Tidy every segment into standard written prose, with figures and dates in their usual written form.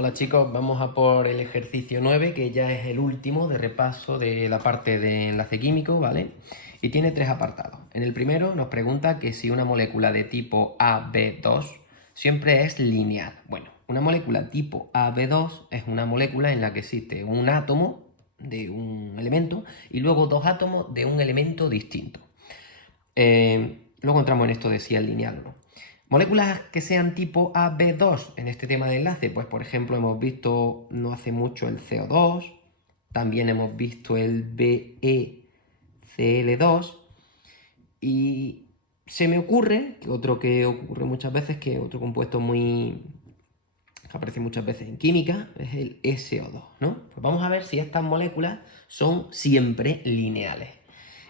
Hola chicos, vamos a por el ejercicio 9, que ya es el último de repaso de la parte de enlace químico, ¿vale? Y tiene tres apartados. En el primero nos pregunta que si una molécula de tipo AB2 siempre es lineal. Bueno, una molécula tipo AB2 es una molécula en la que existe un átomo de un elemento y luego dos átomos de un elemento distinto. Luego entramos en esto de si es lineal o no. Moléculas que sean tipo AB2 en este tema de enlace, pues por ejemplo hemos visto no hace mucho el CO2, también hemos visto el BeCl2 y se me ocurre, que otro que ocurre muchas veces, que otro compuesto muy que aparece muchas veces en química, es el SO2, ¿no? Pues vamos a ver si estas moléculas son siempre lineales.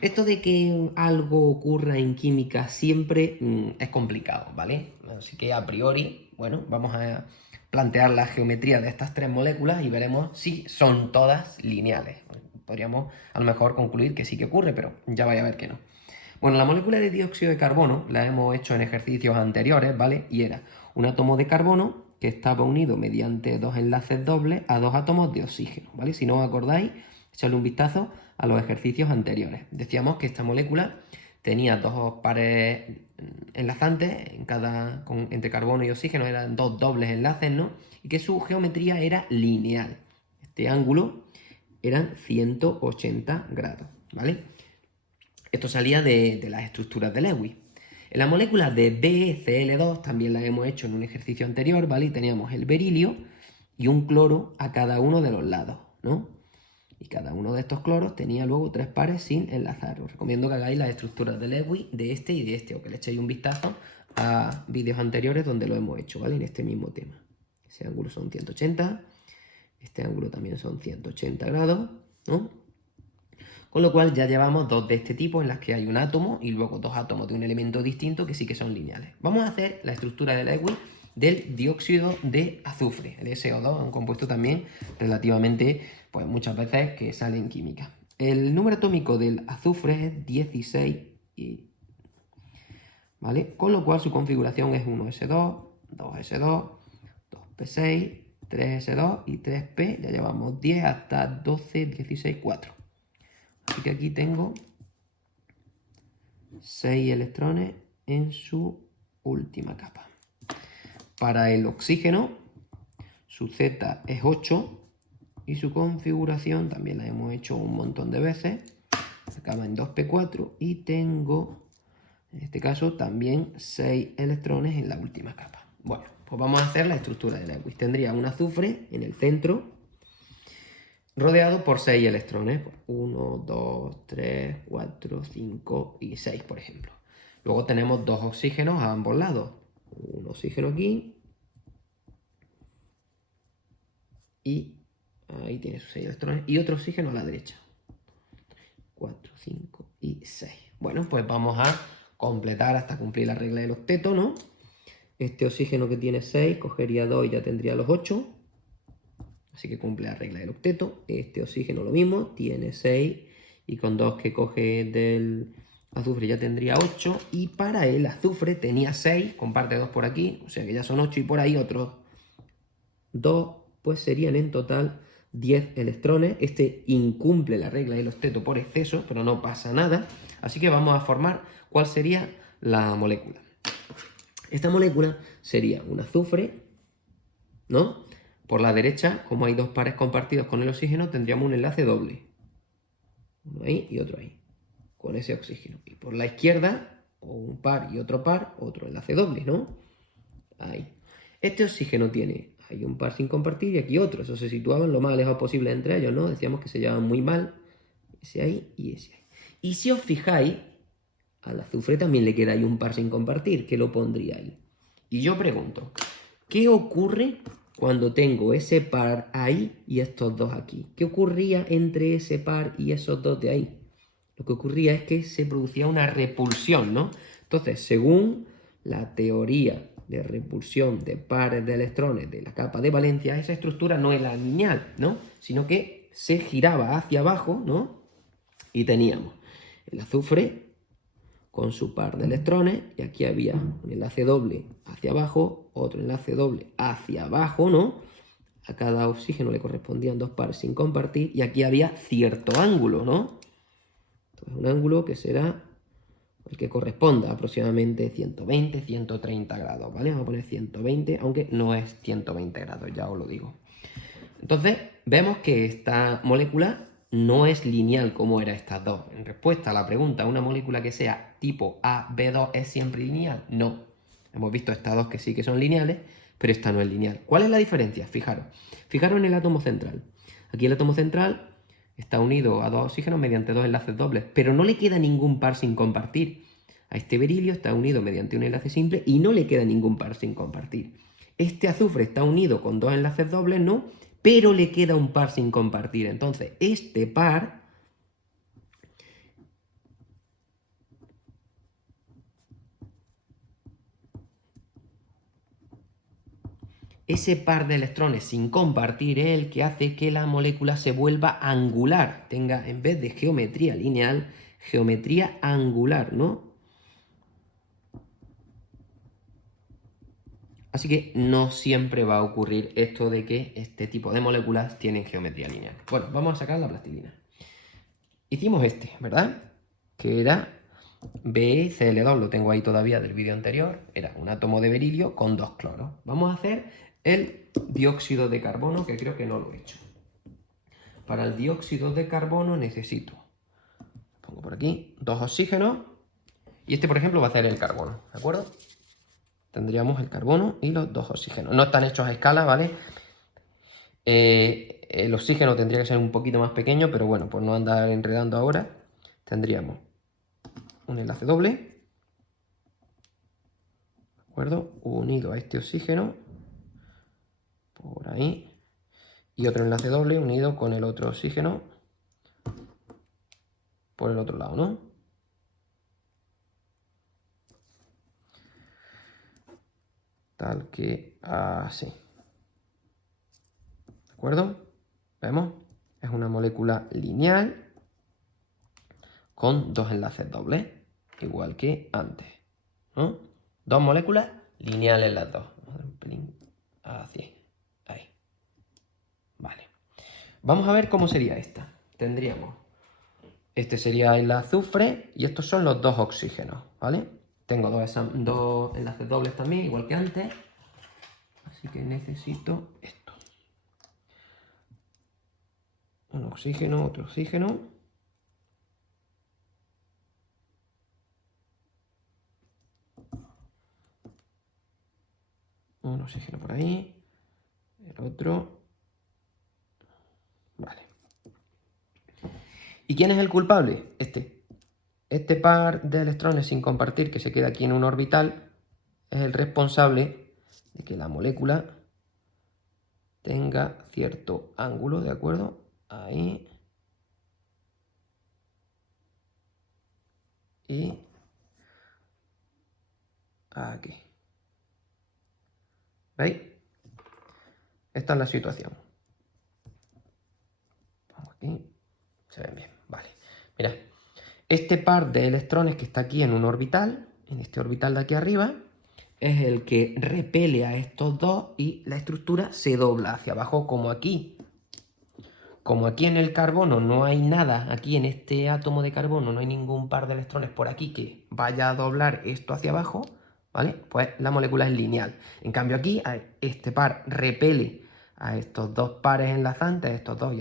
Esto de que algo ocurra en química siempre es complicado, ¿vale? Así que a priori, bueno, vamos a plantear la geometría de estas tres moléculas y veremos si son todas lineales. Podríamos a lo mejor concluir que sí que ocurre, pero ya vaya a ver que no. Bueno, la molécula de dióxido de carbono la hemos hecho en ejercicios anteriores, ¿vale? Y era un átomo de carbono que estaba unido mediante dos enlaces dobles a dos átomos de oxígeno, ¿vale? Si no os acordáis, echadle un vistazo a los ejercicios anteriores. Decíamos que esta molécula tenía dos pares enlazantes entre carbono y oxígeno, eran dos dobles enlaces, ¿no? Y que su geometría era lineal. Este ángulo eran 180 grados, ¿vale? Esto salía de las estructuras de Lewis. En la molécula de BeCl2 también la hemos hecho en un ejercicio anterior, ¿vale? Y teníamos el berilio y un cloro a cada uno de los lados, ¿no? Y cada uno de estos cloros tenía luego tres pares sin enlazar. Os recomiendo que hagáis las estructuras de Lewis de este y de este, o que le echéis un vistazo a vídeos anteriores donde lo hemos hecho, ¿vale? En este mismo tema. Ese ángulo son 180, este ángulo también son 180 grados, ¿no? Con lo cual ya llevamos dos de este tipo en las que hay un átomo y luego dos átomos de un elemento distinto que sí que son lineales. Vamos a hacer la estructura de Lewis del dióxido de azufre, el SO2, un compuesto también relativamente, pues muchas veces que sale en química. El número atómico del azufre es 16, ¿vale? Con lo cual su configuración es 1s2, 2s2, 2p6, 3s2 y 3p, ya llevamos 10 hasta 12, 16, 4. Así que aquí tengo 6 electrones en su última capa. Para el oxígeno, su Z es 8 y su configuración también la hemos hecho un montón de veces. Acaba en 2p4 y tengo, en este caso, también 6 electrones en la última capa. Bueno, pues vamos a hacer la estructura de Lewis. Tendría un azufre en el centro, rodeado por 6 electrones. 1, 2, 3, 4, 5 y 6, por ejemplo. Luego tenemos dos oxígenos a ambos lados. Un oxígeno aquí. Y ahí tiene sus 6 electrones. Y otro oxígeno a la derecha. 4, 5 y 6. Bueno, pues vamos a completar hasta cumplir la regla del octeto, ¿no? Este oxígeno que tiene 6 cogería 2 y ya tendría los 8. Así que cumple la regla del octeto. Este oxígeno lo mismo, tiene 6 y con 2 que coge del azufre ya tendría 8. Y para el azufre tenía 6, comparte 2 por aquí, o sea que ya son 8 y por ahí otros 2, pues serían en total 10 electrones. Este incumple la regla del octeto por exceso, pero no pasa nada. Así que vamos a formar cuál sería la molécula. Esta molécula sería un azufre, ¿no? Por la derecha, como hay dos pares compartidos con el oxígeno, tendríamos un enlace doble. Uno ahí y otro ahí, con ese oxígeno. Y por la izquierda, o un par y otro par, otro enlace doble, ¿no? Ahí. Este oxígeno tiene ahí un par sin compartir y aquí otro. Eso se situaban lo más lejos posible entre ellos, ¿no? Decíamos que se llevaban muy mal. Ese ahí y ese ahí. Y si os fijáis, al azufre también le queda ahí un par sin compartir, que lo pondría ahí. Y yo pregunto, ¿qué ocurre cuando tengo ese par ahí y estos dos aquí? ¿Qué ocurría entre ese par y esos dos de ahí? Lo que ocurría es que se producía una repulsión, ¿no? Entonces, según la teoría de repulsión de pares de electrones de la capa de valencia, esa estructura no era lineal, ¿no? Sino que se giraba hacia abajo, ¿no? Y teníamos el azufre con su par de electrones, y aquí había un enlace doble hacia abajo, otro enlace doble hacia abajo, ¿no? a cada oxígeno le correspondían 2 pares sin compartir y aquí había cierto ángulo, ¿no? Entonces un ángulo que será el que corresponda a aproximadamente 120, 130 grados, ¿vale? Vamos a poner 120, aunque no es 120 grados, ya os lo digo. Entonces, vemos que esta molécula no es lineal como era estas dos. En respuesta a la pregunta, ¿una molécula que sea tipo AB2 es siempre lineal? No. Hemos visto estas dos que sí que son lineales, pero esta no es lineal. ¿Cuál es la diferencia? Fijaros. Fijaros en el átomo central. Aquí el átomo central está unido a dos oxígenos mediante dos enlaces dobles, pero no le queda ningún par sin compartir. A este berilio está unido mediante un enlace simple y no le queda ningún par sin compartir. Este azufre está unido con dos enlaces dobles, ¿no? Pero le queda un par sin compartir. Entonces, este par ese par de electrones sin compartir es el que hace que la molécula se vuelva angular, tenga en vez de geometría lineal, geometría angular, ¿no? Así que no siempre va a ocurrir esto de que este tipo de moléculas tienen geometría lineal. Bueno, vamos a sacar la plastilina. Hicimos este, ¿verdad? Que era BeCl2, lo tengo ahí todavía del vídeo anterior. Era un átomo de berilio con dos cloros. Vamos a hacer el dióxido de carbono, que creo que no lo he hecho. Para el dióxido de carbono necesito, pongo por aquí, dos oxígenos. Y este, por ejemplo, va a ser el carbono, ¿de acuerdo? Tendríamos el carbono y los dos oxígenos. No están hechos a escala, ¿vale? El oxígeno tendría que ser un poquito más pequeño, pero bueno, por no andar enredando ahora, tendríamos un enlace doble, ¿de acuerdo? Unido a este oxígeno, por ahí, y otro enlace doble unido con el otro oxígeno por el otro lado, ¿no? Tal que así. ¿De acuerdo? ¿Vemos? Es una molécula lineal con dos enlaces dobles, igual que antes, ¿no? Dos moléculas lineales las dos. Vamos a dar un pelín así. Ahí. Vale. Vamos a ver cómo sería esta. Tendríamos, este sería el azufre y estos son los dos oxígenos, ¿vale? Tengo dos enlaces dobles también, igual que antes. Así que necesito esto. Un oxígeno, otro oxígeno. Un oxígeno por ahí. El otro. Vale. ¿Y quién es el culpable? Este par de electrones sin compartir que se queda aquí en un orbital es el responsable de que la molécula tenga cierto ángulo, ¿de acuerdo? Ahí. Y aquí. ¿Veis? Esta es la situación. Vamos aquí. Se ven bien. Vale. Mirad. Este par de electrones que está aquí en un orbital, en este orbital de aquí arriba, es el que repele a estos dos y la estructura se dobla hacia abajo como aquí. Como aquí en el carbono no hay nada, aquí en este átomo de carbono no hay ningún par de electrones por aquí que vaya a doblar esto hacia abajo, ¿vale? Pues la molécula es lineal. En cambio aquí este par repele a estos dos pares enlazantes, estos dos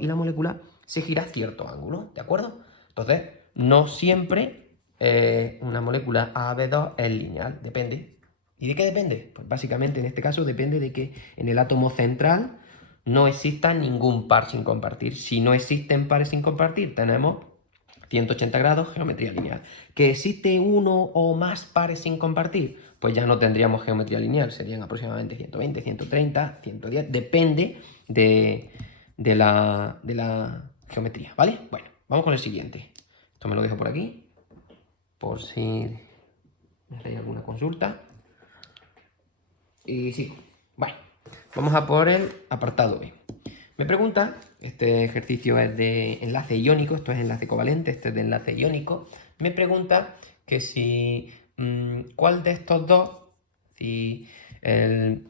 y la molécula se gira a cierto ángulo, ¿de acuerdo? Entonces, no siempre una molécula AB2 es lineal, depende. ¿Y de qué depende? Pues básicamente en este caso depende de que en el átomo central no exista ningún par sin compartir. Si no existen pares sin compartir, tenemos 180 grados, geometría lineal. ¿Que existe uno o más pares sin compartir? Pues ya no tendríamos geometría lineal, serían aproximadamente 120, 130, 110, depende de la geometría, ¿vale? Bueno, vamos con el siguiente. Esto me lo dejo por aquí, por si hay alguna consulta. Y sí, bueno, vamos a por el apartado B. Me pregunta, este ejercicio es de enlace iónico, esto es enlace covalente, este es de enlace iónico. Me pregunta que si, ¿cuál de estos dos, si el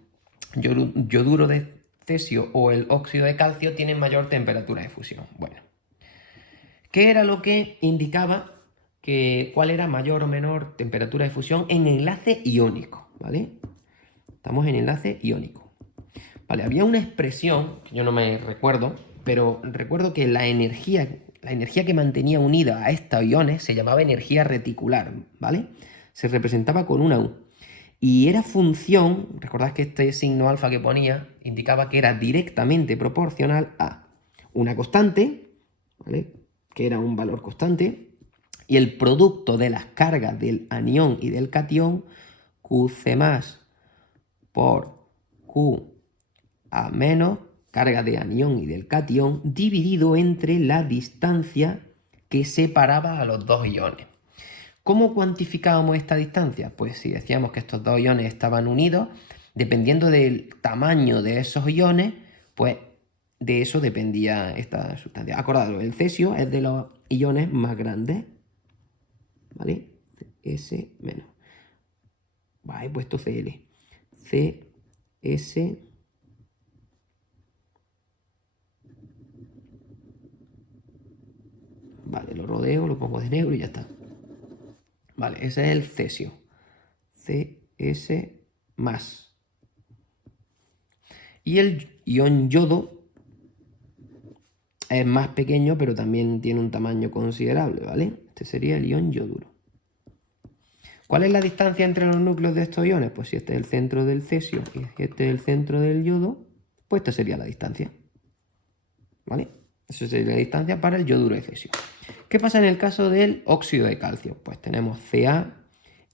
yoduro de cesio o el óxido de calcio tienen mayor temperatura de fusión. Bueno, ¿qué era lo que indicaba cuál era mayor o menor temperatura de fusión en enlace iónico? ¿Vale? Estamos en enlace iónico. Vale, había una expresión, que yo no me recuerdo, pero recuerdo que la energía que mantenía unida a estos iones se llamaba energía reticular, ¿vale? Se representaba con una U. Y era función, recordad que este signo alfa que ponía indicaba que era directamente proporcional a una constante, ¿vale? Que era un valor constante, y el producto de las cargas del anión y del catión, QC más por Q a menos, carga de anión y del catión, dividido entre la distancia que separaba a los dos iones. ¿Cómo cuantificábamos esta distancia? Pues si decíamos que estos dos iones estaban unidos, dependiendo del tamaño de esos iones, pues de eso dependía esta sustancia. Acordado, el cesio es de los iones más grandes, ¿vale? CS menos. He puesto Cl. CS. Vale, lo rodeo, lo pongo de negro y ya está. Vale, ese es el cesio. CS más. Y el ion yodo es más pequeño, pero también tiene un tamaño considerable, ¿vale? Este sería el ion yoduro. ¿Cuál es la distancia entre los núcleos de estos iones? Pues si este es el centro del cesio y este es el centro del yodo, pues esta sería la distancia. ¿Vale? Esa sería la distancia para el yoduro de cesio. ¿Qué pasa en el caso del óxido de calcio? Pues tenemos Ca.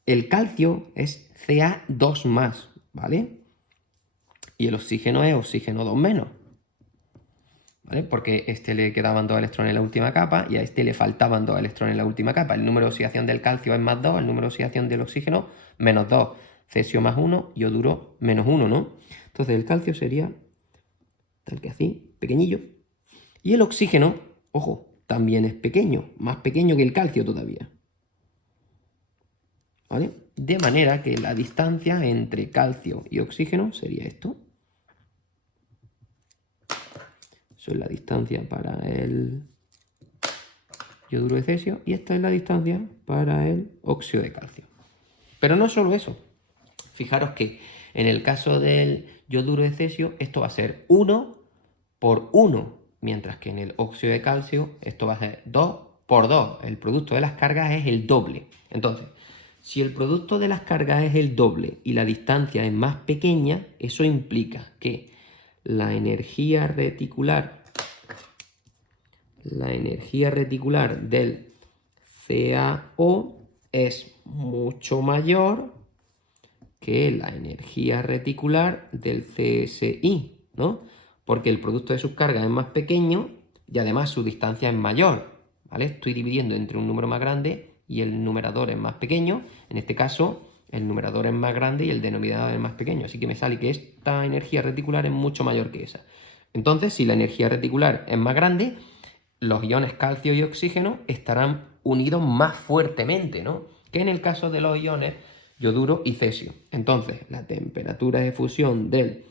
El calcio es Ca2+, ¿vale? Y el oxígeno es oxígeno 2-, ¿vale? Porque este le quedaban 2 electrones en la última capa y a este le faltaban 2 electrones en la última capa. El número de oxidación del calcio es +2, el número de oxidación del oxígeno -2. Cesio +1, yoduro -1, ¿no? Entonces el calcio sería tal que así, pequeñillo. Y el oxígeno, ojo, también es pequeño, más pequeño que el calcio todavía. ¿Vale? De manera que la distancia entre calcio y oxígeno sería esto. Eso es la distancia para el yoduro de cesio y esta es la distancia para el óxido de calcio. Pero no solo eso. Fijaros que en el caso del yoduro de cesio esto va a ser 1 por 1, mientras que en el óxido de calcio esto va a ser 2 por 2. El producto de las cargas es el doble. Entonces, si el producto de las cargas es el doble y la distancia es más pequeña, eso implica que la energía reticular del CaO es mucho mayor que la energía reticular del CSI, ¿no? Porque el producto de sus cargas es más pequeño y además su distancia es mayor, ¿vale? Estoy dividiendo entre un número más grande y el numerador es más pequeño. En este caso, el numerador es más grande y el denominador es más pequeño. Así que me sale que esta energía reticular es mucho mayor que esa. Entonces, si la energía reticular es más grande, los iones calcio y oxígeno estarán unidos más fuertemente, ¿no? Que en el caso de los iones yoduro y cesio. Entonces, la temperatura de fusión del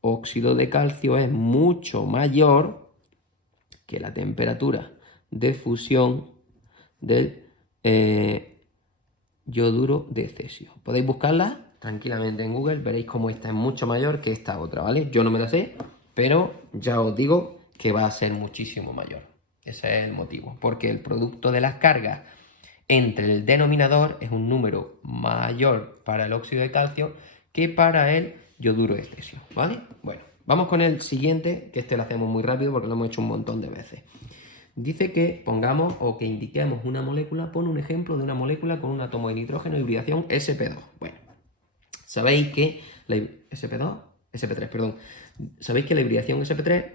óxido de calcio es mucho mayor que la temperatura de fusión del yoduro de cesio. Podéis buscarla tranquilamente en Google, veréis cómo esta es mucho mayor que esta otra, ¿vale? Yo no me la sé, pero ya os digo que va a ser muchísimo mayor. Ese es el motivo, porque el producto de las cargas entre el denominador es un número mayor para el óxido de calcio que para el yoduro de cesio, ¿vale? Bueno, vamos con el siguiente, que este lo hacemos muy rápido porque lo hemos hecho un montón de veces. Dice que pongamos o que indiquemos una molécula, pone un ejemplo de una molécula con un átomo de nitrógeno, hibridación sp2. Bueno, sabéis que la sp3, perdón. Sabéis que la hibridación sp3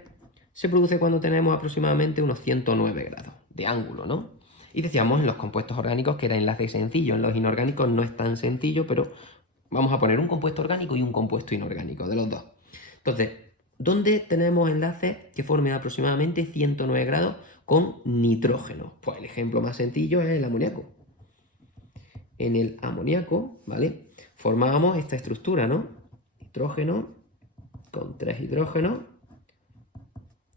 se produce cuando tenemos aproximadamente unos 109 grados de ángulo, ¿no? Y decíamos en los compuestos orgánicos que era enlace sencillo, en los inorgánicos no es tan sencillo, pero vamos a poner un compuesto orgánico y un compuesto inorgánico, de los dos. Entonces, ¿dónde tenemos enlaces que formen aproximadamente 109 grados con nitrógeno? Pues el ejemplo más sencillo es el amoníaco. En el amoníaco, ¿vale? Formábamos esta estructura, ¿no? Nitrógeno, con 3 hidrógenos.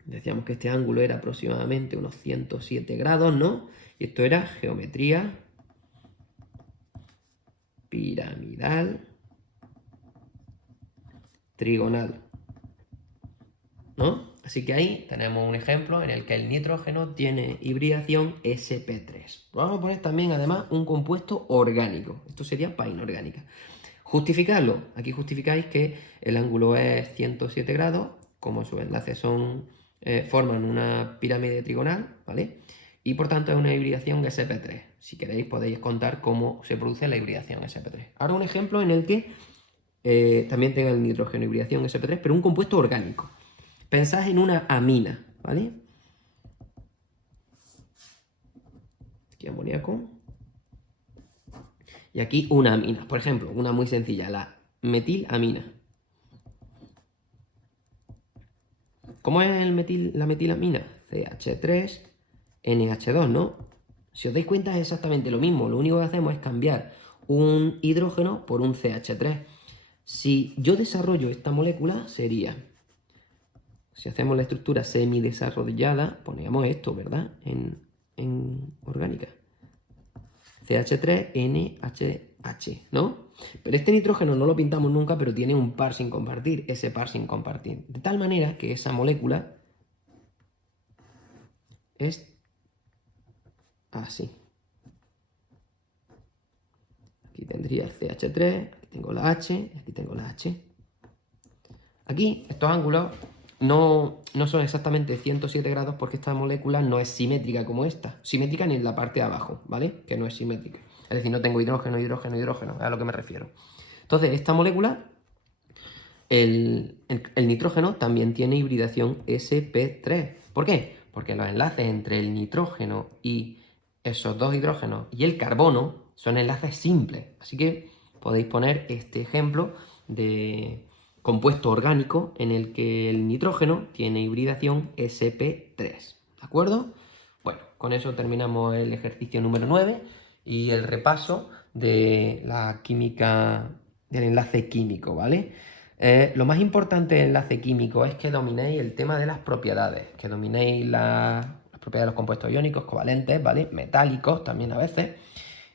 Decíamos que este ángulo era aproximadamente unos 107 grados, ¿no? Y esto era geometría piramidal trigonal, ¿no? Así que ahí tenemos un ejemplo en el que el nitrógeno tiene hibridación sp3. Vamos a poner también, además, un compuesto orgánico. Esto sería para inorgánica. Justificarlo. Aquí justificáis que el ángulo es 107 grados, como sus enlaces forman una pirámide trigonal, ¿vale? Y por tanto es una hibridación sp3. Si queréis podéis contar cómo se produce la hibridación sp3. Ahora un ejemplo en el que también tenga el nitrógeno hibridación sp3, pero un compuesto orgánico. Pensad en una amina, ¿vale? Aquí amoníaco. Y aquí una amina. Por ejemplo, una muy sencilla, la metilamina. ¿Cómo es la metilamina? CH3NH2, ¿no? Si os dais cuenta es exactamente lo mismo. Lo único que hacemos es cambiar un hidrógeno por un CH3. Si yo desarrollo esta molécula sería... Si hacemos la estructura semidesarrollada, poníamos esto, ¿verdad? En orgánica. CH3NHH, ¿no? Pero este nitrógeno no lo pintamos nunca, pero tiene un par sin compartir, ese par sin compartir. De tal manera que esa molécula es así. Aquí tendría el CH3, aquí tengo la H, aquí tengo la H. Aquí estos ángulos no son exactamente 107 grados porque esta molécula no es simétrica como esta. Simétrica ni en la parte de abajo, ¿vale? Que no es simétrica. Es decir, no tengo hidrógeno, hidrógeno, hidrógeno, es a lo que me refiero. Entonces, esta molécula, el nitrógeno también tiene hibridación sp3. ¿Por qué? Porque los enlaces entre el nitrógeno y esos dos hidrógenos y el carbono son enlaces simples. Así que podéis poner este ejemplo de compuesto orgánico en el que el nitrógeno tiene hibridación sp3. ¿De acuerdo? Bueno, con eso terminamos el ejercicio número 9 y el repaso de la química, del enlace químico, ¿vale? Lo más importante del enlace químico es que dominéis el tema de las propiedades, que dominéis las propiedades de los compuestos iónicos, covalentes, ¿vale? Metálicos también a veces,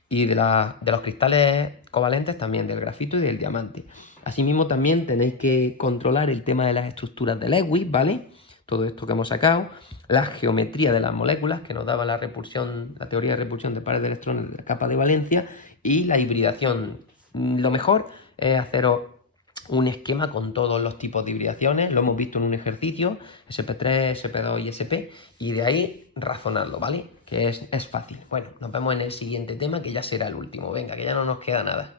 y de los cristales covalentes también, del grafito y del diamante. Asimismo también tenéis que controlar el tema de las estructuras de Lewis, ¿vale? Todo esto que hemos sacado, la geometría de las moléculas que nos daba la repulsión, la teoría de repulsión de pares de electrones de la capa de valencia y la hibridación. Lo mejor es haceros un esquema con todos los tipos de hibridaciones, lo hemos visto en un ejercicio, SP3, SP2 y SP, y de ahí razonarlo, ¿vale? Que es fácil. Bueno, nos vemos en el siguiente tema, que ya será el último. Venga, que ya no nos queda nada.